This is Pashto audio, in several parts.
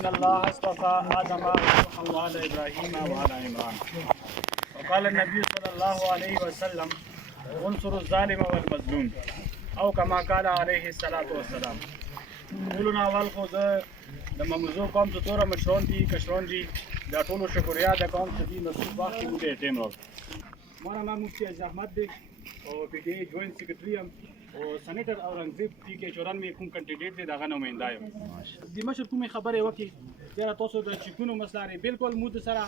إن الله اصطفى آدم ونوحا وآل إبراهيم وآل عمران وقال النبي صلى الله عليه وسلم انصر الظالم والمظلوم أو كما قال عليه الصلاة والسلام. ټولونه اول خو زه د مموضوع کوم چې توره مشران دي کشران دي دا ټولو شکریا د کوم چې دي نصیب وخت کې موږ ټیم راوړو. مانا نام مفتی عزیز احمد دی او پی ټی ای جوائنٹ سیکرټری یم او سینیټر اورنګزیب پی کې 94 کوم کینډیډیټ دی دغه نماینده یم. د مشر کومې خبرې وکړي یاره تاسو د چیکونو مسله لري بالکل موږ سره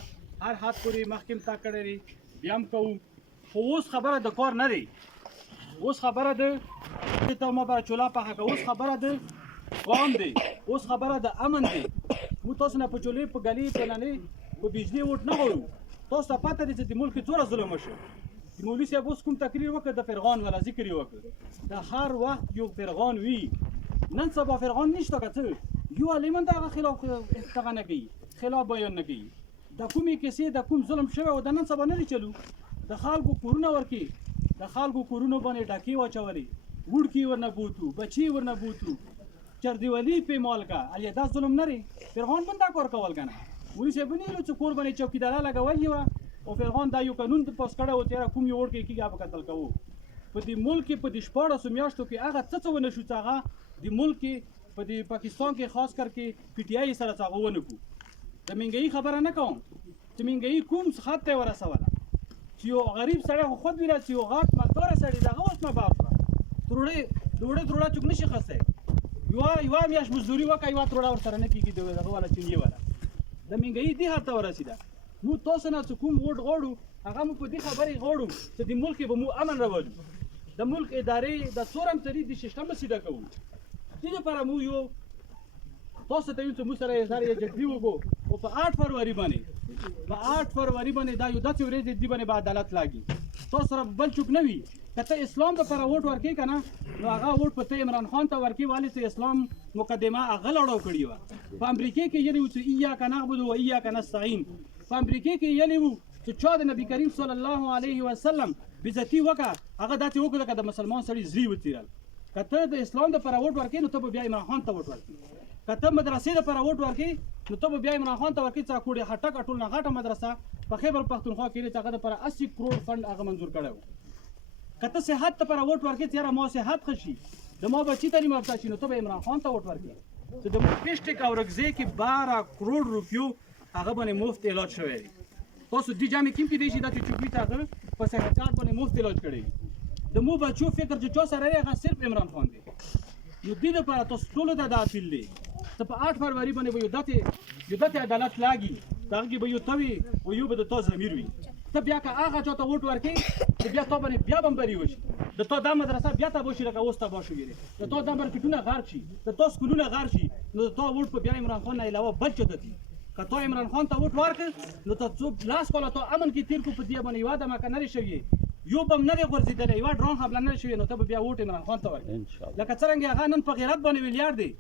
هر حد پورې مخکې تا کړی دی بیا هم کوو خو اوس خبره د کار نه دی اوس خبره د ته ما به چولا پخه کوو اوس خبره د قوم دی اوس خبره د امن دی. موږ تاسو نه په چولې په ګلي په نانې په بجلي ووټ نه غواړو. تاسو ته پته دی چې د ملک څومره ظلم وشو. د مولوي صاحب اوس کوم تقریر وکړ د فرغان والا ذکر یې وکړ د هر وخت یو فرغان وي نن سبا فرغان نشته که څه یو عالمان د هغه خلاف دغه نه کوي خلاف بیان نه کوي د کومې کیسې د کوم ظلم شوی او د نن سبا نه چلو د خلکو کورونه ورکې د خلکو کورونو باندې ډاکې واچولې وړکې ورنه بوتو بچې ورنه بوتو چردیوالي پیمال کا الیا دا ظلم نه لري فرغان بندا کار کول کنه مولوي صاحب نه لو چې کور باندې چوکیدارا لګول یو او فرغان دا یو قانون د پاس کړه او تیرا کوم یو ورکې کیږي په قتل کوو په دې ملک په دې شپاړسو میاشتو کې هغه څه ونه شو چې هغه د ملک په دې پاکستان کې خاص کر کې پی ټی آی سره څنګه ونه کو د منګي خبره نه کوم چې منګي کوم خط ته ورسوله چې یو غریب سړی خو خود ویل چې یو غاټ مقدار سړی دغه اوس ما باور تروړه چوک نشي خسته یو میاش مزدوري وکړه یو تروړه ور سره نه کیږي دغه والا چنګي والا د منګي دې هر ته ورسیده. مو تاسو نه کوم ووټ غواړو هغه مو په دې خبرې غواړو چې د ملک به مو امن راوړو د ملک ادارې د څورم سری د سیستم سیده کوو. دې لپاره مو یو تاسو ته یو څه مو سره سره جګړې وکړو او په 8 فروری باندې دا یو داسې ورځ دی باندې به عدالت لاګي. تاسو سره بل چوک نه وي کته اسلام د لپاره ووټ ورکې کنه نو هغه ووټ په عمران خان ته ورکې والي چې اسلام مقدمه هغه لړو کړی و. په امریکا کې یلی و چې ایاک نعبد و ایاک نستعين په امریکا کې یلی و چې چا د نبی کریم صلی الله علیه وسلم بیزتی وکړه هغه داسې وکړه که د مسلمان سړي زوی وتیرل. کته د اسلام د لپاره ووټ ورکې نو ته به بیا عمران خان ته ووټ ورکې کته مدرسې د لپاره ووټ ورکې نو ته به بیا عمران خان ته ورکې چې کوړې هټک ټول نه غټه مدرسه په خیبر پختونخوا کې چې هغه د لپاره 80 کروڑ فند هغه منظور کړی و. کته صحت ته لپاره ووټ ورکې چې یاره ما صحت ښه شي د ما بچي تعلیم یافته شي نو ته به عمران خان ته ووټ ورکې چې د پیشټک او رګزې کې 12 کروڑ روپیو هغه باندې مفت علاج شوی دی. تاسو دې جامې کوم کې دی چې د چوکۍ ته هغه په صحت کارت باندې مفت علاج کړی د مو بچو فکر چې چا سره هغه صرف عمران خان دی. نو دې لپاره تاسو ټول ته دا اپیل دی ته په 8 فروری باندې یو دته عدالت لاګي داږي به یو توي او یو به د تاسو ضمیر وي ته بیا که هغه چاته ووټ ورکې چې بیا تا باندې بیا بمبري وشي د تا دا مدرسه بیا ته بشي لکه اوس ته باشو ویلې د تا دا مارکیټونه غار شي د تا سکولونه غار شي نو د تا ووټ په بیا عمران خان نه علاوه بل چاته دي که تا عمران خان ته ووټ ورکړ نو ته څوک لاس کوله ته امن کې تیر کو په دې باندې یو دمه کنه شوی یو بم نه غورځیدل یو ډرون حمله نه شوی نو ته بیا ووټ عمران خان ته ورکړ لکه څنګه هغه نن په غیرت باندې ویلیار دی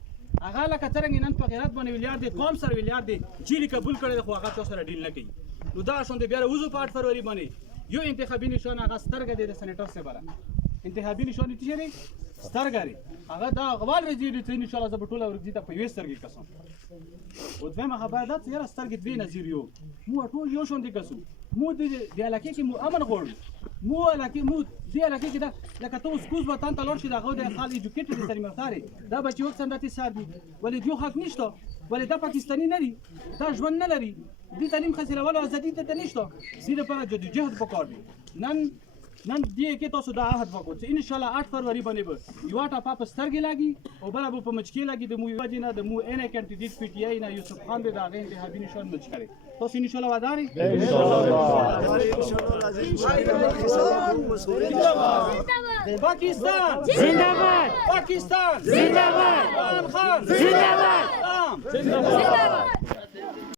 هغه لکه څنګه نن په غیرت باندې ویلیار دی قوم سره ویلیار دی چې قبول کړي خو هغه تاسو سره ډیل نه کوي. نو دا شون دی بیا وځو په 8 فروری باندې یو انتخابي نشان هغه سترګه دی د سېنیټر سره بره انتخابي نشان دي چې سترګه هغه دا غوال وزیر دی ان شاء الله زه ټوله ورځي ته په یو سترګې قسم او دویمه خبره ده چې یاره سترګې دوی نظیر یو مو ټول یو شون دي قسم مو د علاقې کې مو امن غواړو مو علاقې مو دې علاقې کې دا لکه ته اوس کوز وطن ته لاړ شي دغه د خال ایجوکیټډ دي تعلیم یافته دا بچي وخت سنداتي سار دي ولې دیو حق نشته ولې دا پاکستاني نه دي دا ژوند نه لري دې تعلیم خسرول او ازادي ته نشته زیات لپاره جدوجہد وکړ دي نن دې کې تاسو دا عهد وکړئ چې ان شاء الله 8 فروری باندې به یو ټاپا په سترګې لاګي او بل به په مچکې لاګي د مو وجنه د مو ان کینډیډیټ پی ټی آی نه یوسف خان د هغه انتخابي نشان مچ کړي تاسو ان شاء الله واداري ان شاء الله پاکستان زنده‌باد پاکستان زنده‌باد خان زنده‌باد